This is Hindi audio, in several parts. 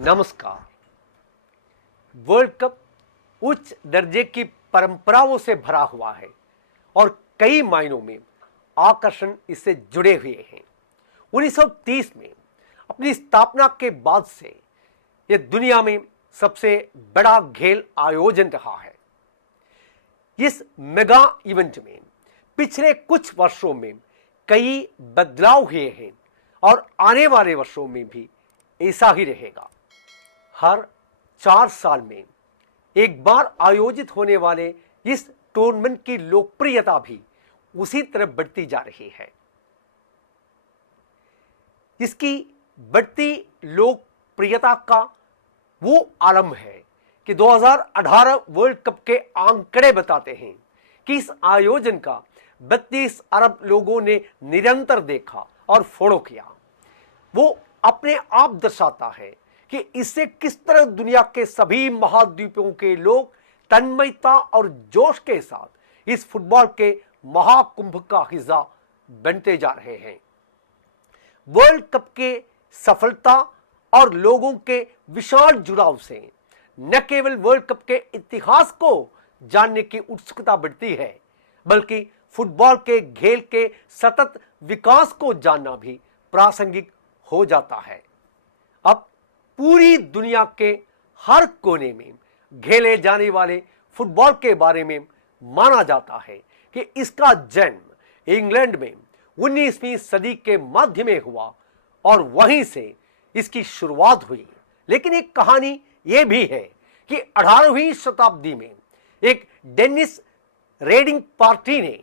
नमस्कार। वर्ल्ड कप उच्च दर्जे की परंपराओं से भरा हुआ है और कई मायनों में आकर्षण इससे जुड़े हुए हैं। 1930 में अपनी स्थापना के बाद से यह दुनिया में सबसे बड़ा खेल आयोजन रहा है। इस मेगा इवेंट में पिछले कुछ वर्षों में कई बदलाव हुए हैं और आने वाले वर्षों में भी ऐसा ही रहेगा। हर 4 साल में एक बार आयोजित होने वाले इस टूर्नामेंट की लोकप्रियता भी उसी तरह बढ़ती जा रही है। इसकी बढ़ती लोकप्रियता का वो आलम है कि 2018 वर्ल्ड कप के आंकड़े बताते हैं कि इस आयोजन का 32 अरब लोगों ने निरंतर देखा और फॉलो किया। वो अपने आप दर्शाता है कि इससे किस तरह दुनिया के सभी महाद्वीपों के लोग तन्मयता और जोश के साथ इस फुटबॉल के महाकुंभ का हिस्सा बनते जा रहे हैं। वर्ल्ड कप के सफलता और लोगों के विशाल जुड़ाव से न केवल वर्ल्ड कप के इतिहास को जानने की उत्सुकता बढ़ती है, बल्कि फुटबॉल के खेल के सतत विकास को जानना भी प्रासंगिक हो जाता है। अब पूरी दुनिया के हर कोने में खेले जाने वाले फुटबॉल के बारे में माना जाता है कि इसका जन्म इंग्लैंड में 19वीं सदी के मध्य में हुआ और वहीं से इसकी शुरुआत हुई। लेकिन एक कहानी यह भी है कि 18वीं शताब्दी में एक डेनिस रेडिंग पार्टी ने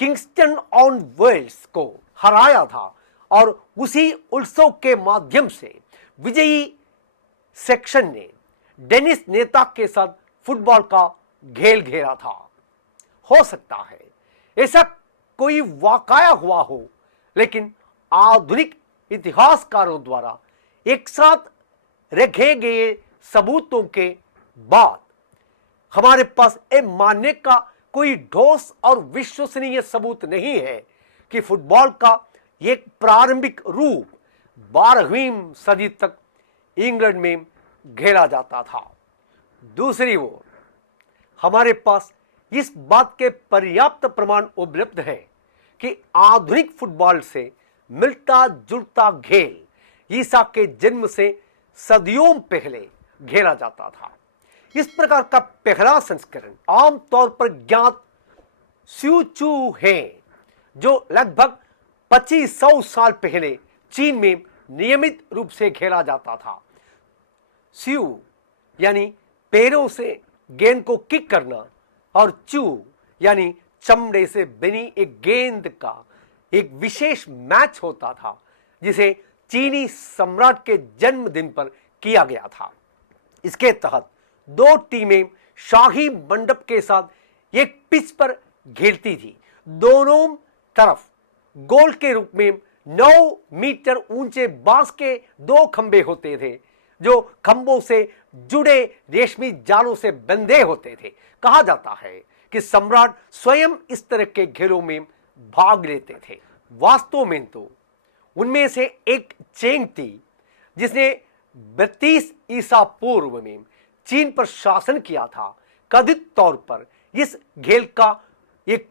किंगस्टन ऑन वेल्स को हराया था और उसी उत्सव के माध्यम से विजयी सेक्शन ने डेनिस नेता के साथ फुटबॉल का खेल खेला था। हो सकता है ऐसा कोई वाकया हुआ हो, लेकिन आधुनिक इतिहासकारों द्वारा एक साथ रखे गए सबूतों के बाद हमारे पास यह मानने का कोई ठोस और विश्वसनीय सबूत नहीं है कि फुटबॉल का एक प्रारंभिक रूप 12वीं सदी तक इंग्लैंड में खेला जाता था। दूसरी ओर हमारे पास इस बात के पर्याप्त प्रमाण उपलब्ध है कि आधुनिक फुटबॉल से मिलता जुलता खेल ईसा के जन्म से सदियों पहले खेला जाता था। इस प्रकार का पहला संस्करण आमतौर पर ज्ञात स्यूचू है, जो लगभग 2500 साल पहले चीन में नियमित रूप से खेला जाता था। स्यू यानी पैरों से गेंद को किक करना और चू यानी चमड़े से बनी एक गेंद का एक विशेष मैच होता था, जिसे चीनी सम्राट के जन्मदिन पर किया गया था। इसके तहत 2 टीमें शाही मंडप के साथ एक पिच पर खेलती थी। दोनों तरफ गोल के रूप में 9 मीटर ऊंचे बांस के 2 खंबे होते थे, जो खंभों से जुड़े रेशमी जालों से बंधे होते थे। कहा जाता है कि सम्राट स्वयं इस तरह के खेलों में भाग लेते थे। वास्तव में तो उनमें से एक चेंग थी जिसने 32 ईसा पूर्व में चीन पर शासन किया था। कथित तौर पर इस खेल का एक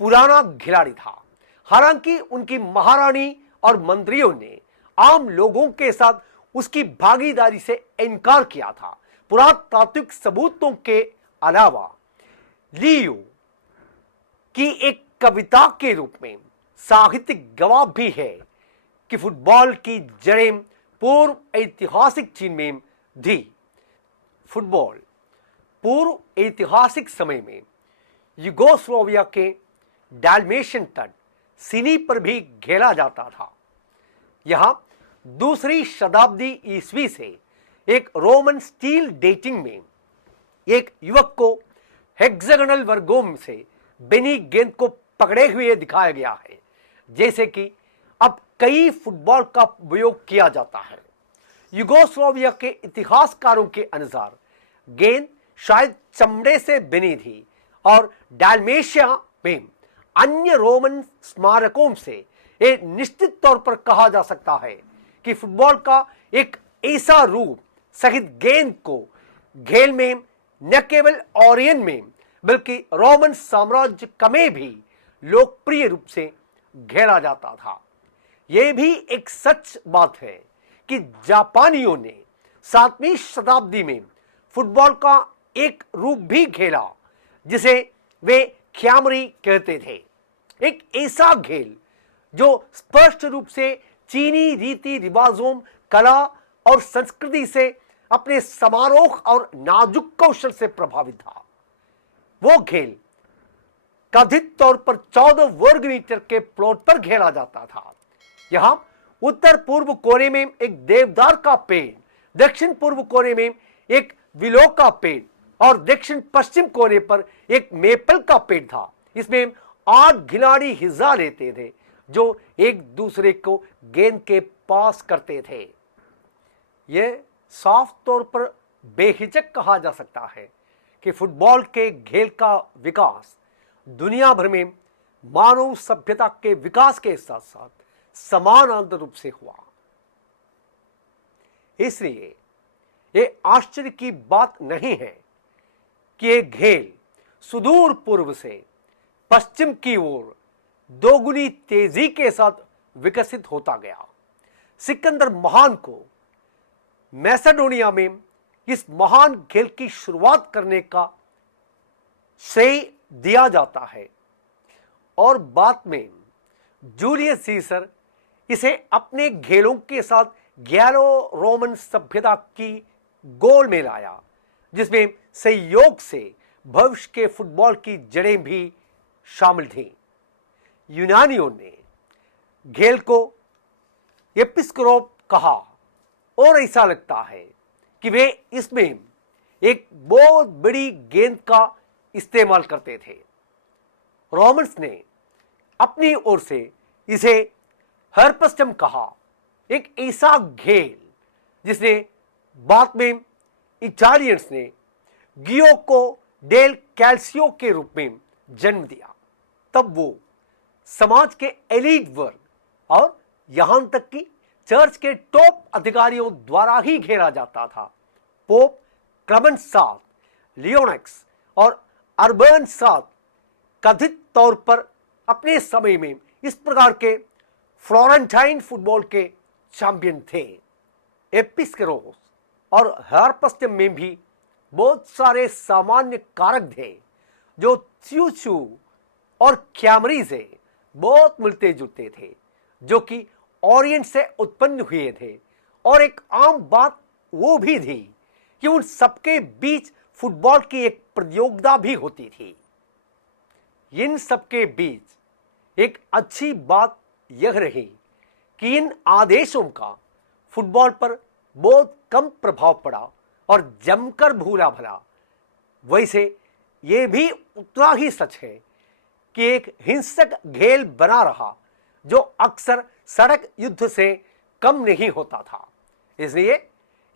पुराना खिलाड़ी था। हालांकि उनकी महारानी और मंत्रियों ने आम लोगों के साथ उसकी भागीदारी से इनकार किया था। पुरातात्विक सबूतों के अलावा लियू की एक कविता के रूप में साहित्यिक गवाह भी है कि फुटबॉल की जड़ें पूर्व ऐतिहासिक चीन में थी। फुटबॉल पूर्व ऐतिहासिक समय में यूगोस्लाविया के डाल्मेशियन तट सीनी पर भी खेला जाता था। यहां 2री शताब्दी ईस्वी से एक रोमन स्टील डेटिंग में एक युवक को हेक्सागोनल वर्गों से बनी गेंद को पकड़े हुए दिखाया गया है, जैसे कि अब कई फुटबॉल का उपयोग किया जाता है। यूगोस्लाविया के इतिहासकारों के अनुसार गेंद शायद चमड़े से बनी थी और डाल्मेशिया में अन्य रोमन स्मारकों से एक निश्चित तौर पर कहा जा सकता है कि फुटबॉल का एक ऐसा रूप सहित गेंद को घेल में न केवल ओरियन में बल्कि रोमन साम्राज्य का में भी लोकप्रिय रूप से खेला जाता था। यह भी एक सच बात है कि जापानियों ने 7वीं शताब्दी में फुटबॉल का एक रूप भी खेला जिसे वे ख्यामरी कहते थे। एक ऐसा खेल जो स्पष्ट रूप से चीनी रीति रिवाजों, कला और संस्कृति से अपने समारोह और नाजुक कौशल से प्रभावित था। वो खेल कथित तौर पर 14 वर्ग मीटर के प्लॉट पर खेला जाता था। यहां उत्तर पूर्व कोने में एक देवदार का पेड़, दक्षिण पूर्व कोने में एक विलो का पेड़ और दक्षिण पश्चिम कोने पर एक मेपल का पेड़ था। इसमें 8 खिलाड़ी हिस्सा लेते थे जो एक दूसरे को गेंद के पास करते थे। यह साफ तौर पर बेहिचक कहा जा सकता है कि फुटबॉल के खेल का विकास दुनिया भर में मानव सभ्यता के विकास के साथ साथ समानांतर रूप से हुआ। इसलिए यह आश्चर्य की बात नहीं है कि यह खेल सुदूर पूर्व से पश्चिम की ओर दोगुनी तेजी के साथ विकसित होता गया। सिकंदर महान को मैसेडोनिया में इस महान खेल की शुरुआत करने का श्रेय दिया जाता है और बाद में जूलियस सीसर इसे अपने खेलों के साथ गैलो रोमन सभ्यता की गोल में लाया, जिसमें संयोग से भविष्य के फुटबॉल की जड़ें भी शामिल थीं। यूनानियों ने खेल को एपिस्कोरोप कहा और ऐसा लगता है कि वे इसमें एक बहुत बड़ी गेंद का इस्तेमाल करते थे। रोमन्स ने अपनी ओर से इसे हर्पस्टम कहा, एक ऐसा खेल जिसने बाद में इटालियंस ने गियोको डेल कैल्सियो के रूप में जन्म दिया। तब वो समाज के एलीट वर्ग और यहां तक कि चर्च के टॉप अधिकारियों द्वारा ही खेला जाता था। पोप क्लेमेंट सात, लियोनेक्स और अर्बन सात कथित तौर पर अपने समय में इस प्रकार के फ्लोरेंटाइन फुटबॉल के चैंपियन थे। एपिस्कोरोस और हर्पस्टम में भी बहुत सारे सामान्य कारक थे जो त्यूचू और ख्यामरी से बहुत मिलते जुलते थे, जो कि ओरिएंट से उत्पन्न हुए थे। और एक आम बात वो भी थी कि उन सबके बीच फुटबॉल की एक प्रतियोगिता भी होती थी। इन सबके बीच एक अच्छी बात यह रही कि इन आदेशों का फुटबॉल पर बहुत कम प्रभाव पड़ा और जमकर भूला भला। वैसे ये भी उतना ही सच है कि एक हिंसक खेल बना रहा जो अक्सर सड़क युद्ध से कम नहीं होता था। इसलिए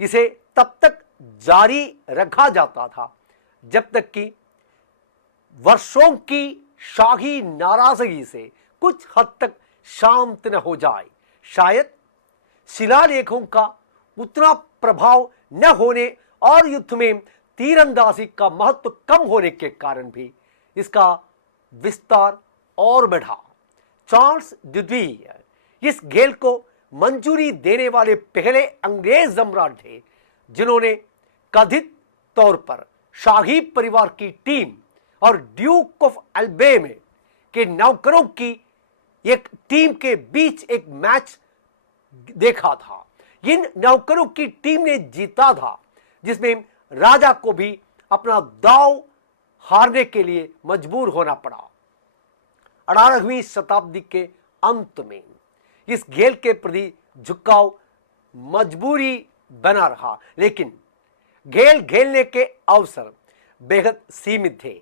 इसे तब तक जारी रखा जाता था जब तक कि वर्षों की शाही नाराजगी से कुछ हद तक शांत न हो जाए। शायद शिलालेखों का उतना प्रभाव न होने और युद्ध में तीरंदाजी का महत्व कम होने के कारण भी इसका विस्तार और बढ़ा। चार्ल्स ड्यूडी इस खेल को मंजूरी देने वाले पहले अंग्रेज सम्राट थे जिन्होंने कथित तौर पर शाही परिवार की टीम और ड्यूक ऑफ अल्बा के नौकरों की एक टीम के बीच एक मैच देखा था। इन नौकरों की टीम ने जीता था, जिसमें राजा को भी अपना दांव हारने के लिए मजबूर होना पड़ा। 18वीं शताब्दी के अंत में इस खेल के प्रति झुकाव मजबूरी बना रहा, लेकिन खेल खेलने के अवसर बेहद सीमित थे।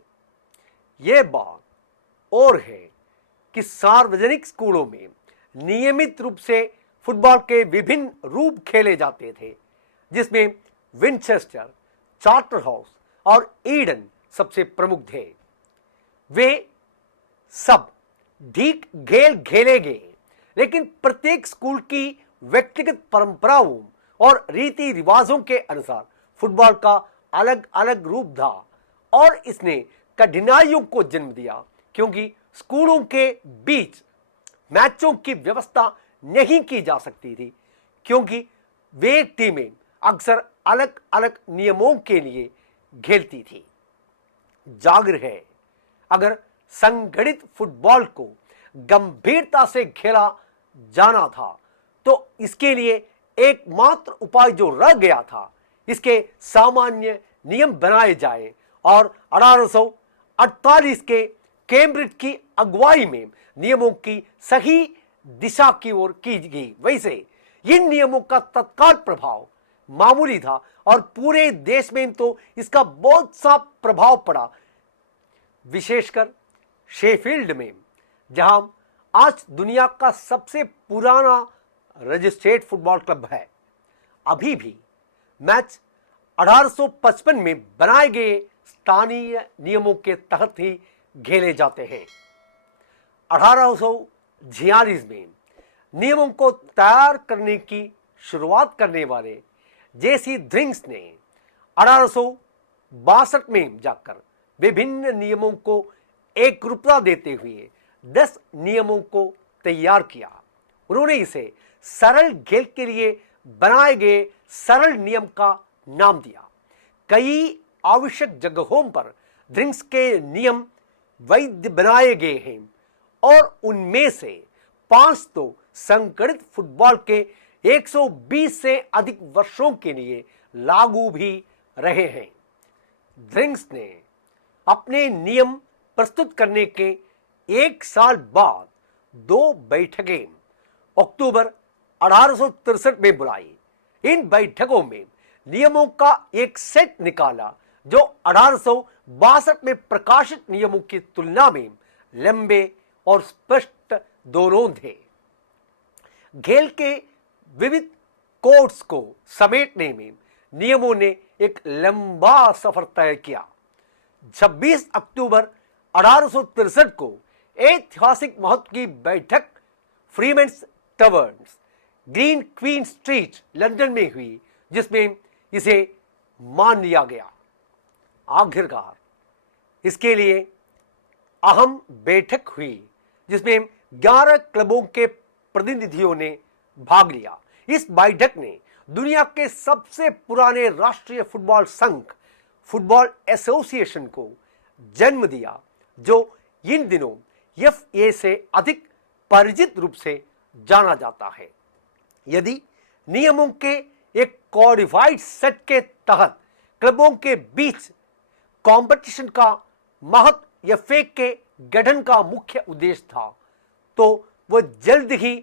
यह बात और है कि सार्वजनिक स्कूलों में नियमित रूप से फुटबॉल के विभिन्न रूप खेले जाते थे, जिसमें विनचेस्टर, चार्टरहाउस और ईडन सबसे प्रमुख थे। वे सब ठीक खेल खेले गए, लेकिन प्रत्येक स्कूल की व्यक्तिगत परंपराओं और रीति रिवाजों के अनुसार फुटबॉल का अलग अलग रूप था और इसने कठिनाइयों को जन्म दिया, क्योंकि स्कूलों के बीच मैचों की व्यवस्था नहीं की जा सकती थी, क्योंकि वे टीमें अक्सर अलग अलग नियमों के लिए खेलती थी। जाहिर है, अगर संगठित फुटबॉल को गंभीरता से खेला जाना था तो इसके लिए एकमात्र उपाय जो रह गया था, इसके सामान्य नियम बनाए जाए और 1848 के कैम्ब्रिज की अगुवाई में नियमों की सही दिशा की ओर की गई। वैसे इन नियमों का तत्काल प्रभाव मामूली था और पूरे देश में तो इसका बहुत सा प्रभाव पड़ा, विशेषकर शेफील्ड में, जहां आज दुनिया का सबसे पुराना रजिस्ट्रेड फुटबॉल क्लब है। अभी भी मैच 1855 में बनाए गए स्थानीय नियमों के तहत ही खेले जाते हैं। 1846 में नियमों को तैयार करने की शुरुआत करने वाले जेसी ड्रिंक्स ने 1862 में जाकर विभिन्न नियमों को एक रूपता देते हुए 10 नियमों को तैयार किया। उन्होंने इसे सरल खेल के लिए बनाए गए सरल नियम का नाम दिया। कई आवश्यक जगहों पर ड्रिंक्स के नियम वैध बनाए गए हैं और उनमें से 5 तो संगठित फुटबॉल के 120 से अधिक वर्षों के लिए लागू भी रहे हैं। ड्रिंक्स ने अपने नियम प्रस्तुत करने के 1 साल बाद 2 बैठकें अक्टूबर 1863 में बुलाई। इन बैठकों में नियमों का एक सेट निकाला जो 1862 में प्रकाशित नियमों की तुलना में लंबे और स्पष्ट दोनों थे। खेल के विविध कोड्स को समेटने में नियमों ने एक लंबा सफर तय किया। 26 अक्टूबर 1863 को ऐतिहासिक महत्व की बैठक फ्रीमेंस टवर्न्स, ग्रीन क्वीन स्ट्रीट, लंदन में हुई, जिसमें इसे मान लिया गया। आखिरकार इसके लिए अहम बैठक हुई जिसमें 11 क्लबों के प्रतिनिधियों ने भाग लिया। इस बैठक ने दुनिया के सबसे पुराने राष्ट्रीय फुटबॉल संघ, फुटबॉल एसोसिएशन को जन्म दिया, जो इन दिनों एफए से अधिक परिचित रूप से जाना जाता है। यदि नियमों के एक कोडिफाइड सेट के तहत क्लबों के बीच कंपटीशन का महत्व एफए के गठन का मुख्य उद्देश्य था, तो वह जल्द ही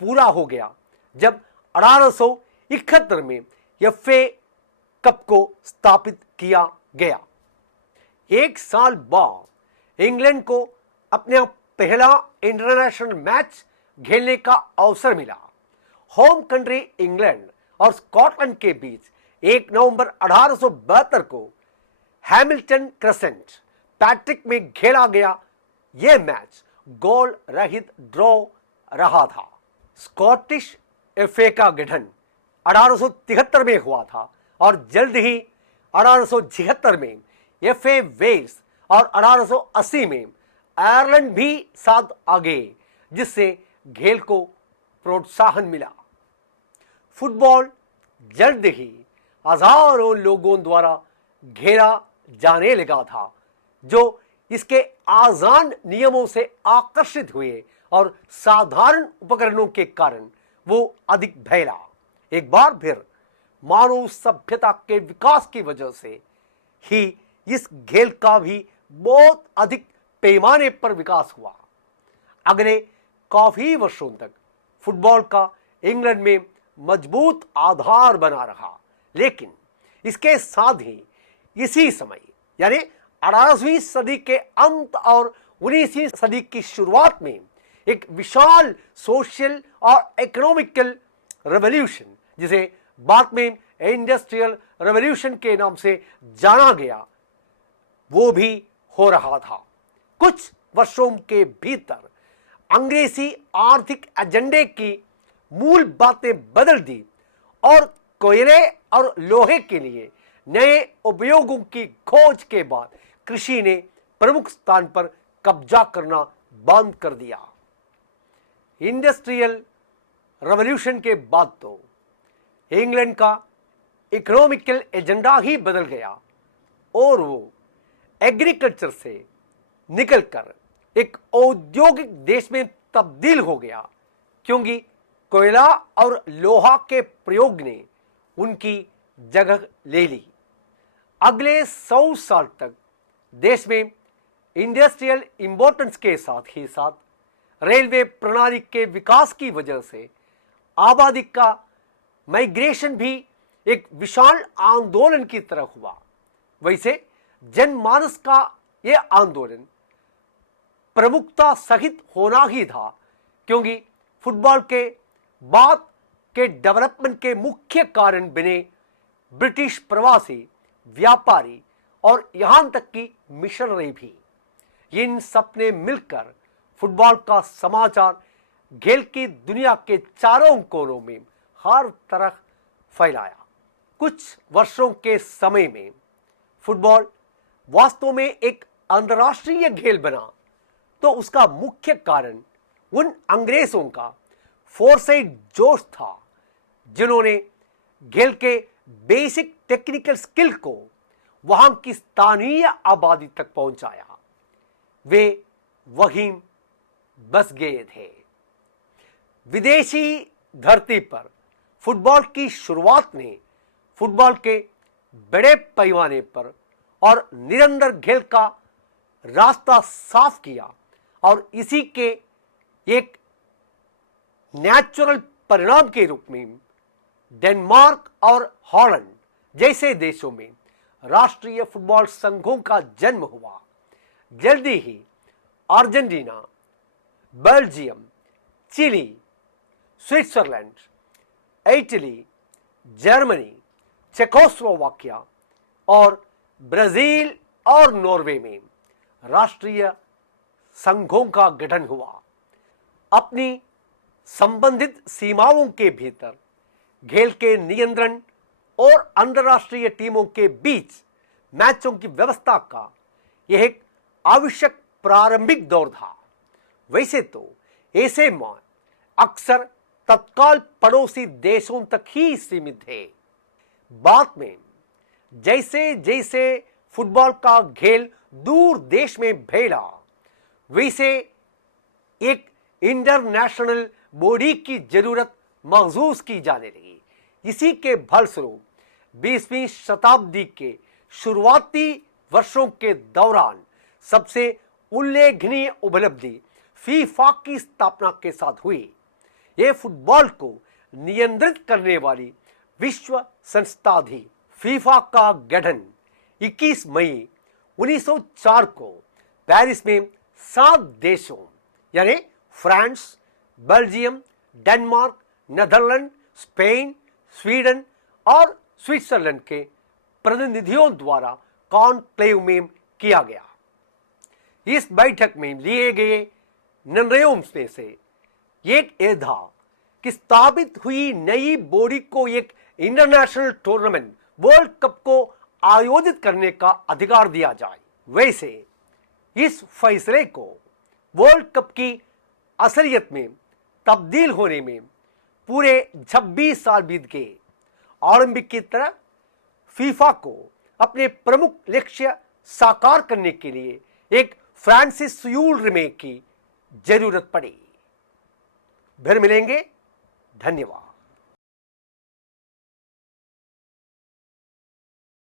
पूरा हो गया जब 1871 में एफए कप को स्थापित किया गया। 1 साल बाद इंग्लैंड को अपना पहला इंटरनेशनल मैच खेलने का अवसर मिला। होम कंट्री इंग्लैंड और स्कॉटलैंड के बीच 1 नवंबर 1872 को हैमिल्टन क्रेसेंट पैट्रिक में खेला गया। यह मैच गोल रहित ड्रॉ रहा था। स्कॉटिश एफए का गठन 1873 में हुआ था और जल्द ही 1876 में एफए वेल्स और 1880 में आयरलैंड भी साथ आ गए, जिससे खेल को प्रोत्साहन मिला। फुटबॉल जल्द ही हजारों लोगों द्वारा खेला जाने लगा था, जो इसके आसान नियमों से आकर्षित हुए और साधारण उपकरणों के कारण वो अधिक फैला। एक बार फिर मानव सभ्यता के विकास की वजह से ही इस खेल का भी बहुत अधिक पैमाने पर विकास हुआ। अगले काफी वर्षों तक फुटबॉल का इंग्लैंड में मजबूत आधार बना रहा, लेकिन इसके साथ ही इसी समय यानी 18वीं सदी के अंत और 19वीं सदी की शुरुआत में एक विशाल सोशल और इकोनॉमिकल रेवोल्यूशन, जिसे बाद में इंडस्ट्रियल रेवोल्यूशन के नाम से जाना गया, वो भी हो रहा था। कुछ वर्षों के भीतर अंग्रेजी आर्थिक एजेंडे की मूल बातें बदल दी और कोयले और लोहे के लिए नए उपयोगों की खोज के बाद कृषि ने प्रमुख स्थान पर कब्जा करना बंद कर दिया। इंडस्ट्रियल रेवोल्यूशन के बाद तो इंग्लैंड का इकोनॉमिकल एजेंडा ही बदल गया और वो एग्रीकल्चर से निकलकर एक औद्योगिक देश में तब्दील हो गया, क्योंकि कोयला और लोहा के प्रयोग ने उनकी जगह ले ली। अगले 100 साल तक देश में इंडस्ट्रियल इंपॉर्टेंस के साथ ही साथ रेलवे प्रणाली के विकास की वजह से आबादी का माइग्रेशन भी एक विशाल आंदोलन की तरह हुआ। वैसे जनमानस का यह आंदोलन प्रमुखता सहित होना ही था, क्योंकि फुटबॉल के बाद के डेवलपमेंट के मुख्य कारण बने ब्रिटिश प्रवासी, व्यापारी और यहां तक कि मिशनरी भी। इन सब ने मिलकर फुटबॉल का समाचार खेल की दुनिया के चारों कोनों में हर तरफ फैलाया। कुछ वर्षों के समय में फुटबॉल वास्तव में एक अंतर्राष्ट्रीय खेल बना, तो उसका मुख्य कारण उन अंग्रेजों का फोरसाइट जोश था, जिन्होंने खेल के बेसिक टेक्निकल स्किल को वहां की स्थानीय आबादी तक पहुंचाया। वे वहीं बस गए थे। विदेशी धरती पर फुटबॉल की शुरुआत ने फुटबॉल के बड़े पैमाने पर और निरंतर खेल का रास्ता साफ किया, और इसी के एक नेचुरल परिणाम के रूप में डेनमार्क और हॉलैंड जैसे देशों में राष्ट्रीय फुटबॉल संघों का जन्म हुआ। जल्दी ही Argentina, Belgium, Chile, Switzerland, Italy, Germany, Czechoslovakia और ब्राजील और नॉर्वे में राष्ट्रीय संघों का गठन हुआ। अपनी संबंधित सीमाओं के भीतर खेल के नियंत्रण और अंतर्राष्ट्रीय टीमों के बीच मैचों की व्यवस्था का यह एक आवश्यक प्रारंभिक दौर था। वैसे तो ऐसे मैच अक्सर तत्काल पड़ोसी देशों तक ही सीमित थे। बाद में जैसे जैसे फुटबॉल का खेल दूर देश में फैला, वैसे एक इंटरनेशनल बॉडी की जरूरत महसूस की जाने लगी। इसी के फलस्वरूप 20वीं शताब्दी के शुरुआती वर्षों के दौरान सबसे उल्लेखनीय उपलब्धि फीफा की स्थापना के साथ हुई। यह फुटबॉल को नियंत्रित करने वाली विश्व संस्था थी। फीफा का गठन 21 मई 1904 को पेरिस में 7 देशों यानी France, Belgium, Denmark, Netherland, Spain, Sweden और स्विट्जरलैंड के प्रतिनिधियों द्वारा कॉन्क्लेव में किया गया। इस बैठक में लिए गए निर्णयों में से एक यह था कि स्थापित हुई नई बॉडी को एक इंटरनेशनल टूर्नामेंट वर्ल्ड कप को आयोजित करने का अधिकार दिया जाए। वैसे इस फैसले को वर्ल्ड कप की असलियत में तब्दील होने में पूरे 26 साल बीत गए। ओलंपिक की तरह फीफा को अपने प्रमुख लक्ष्य साकार करने के लिए एक फ्रांसिस यूल रिमेक की जरूरत पड़ी। फिर मिलेंगे। धन्यवाद।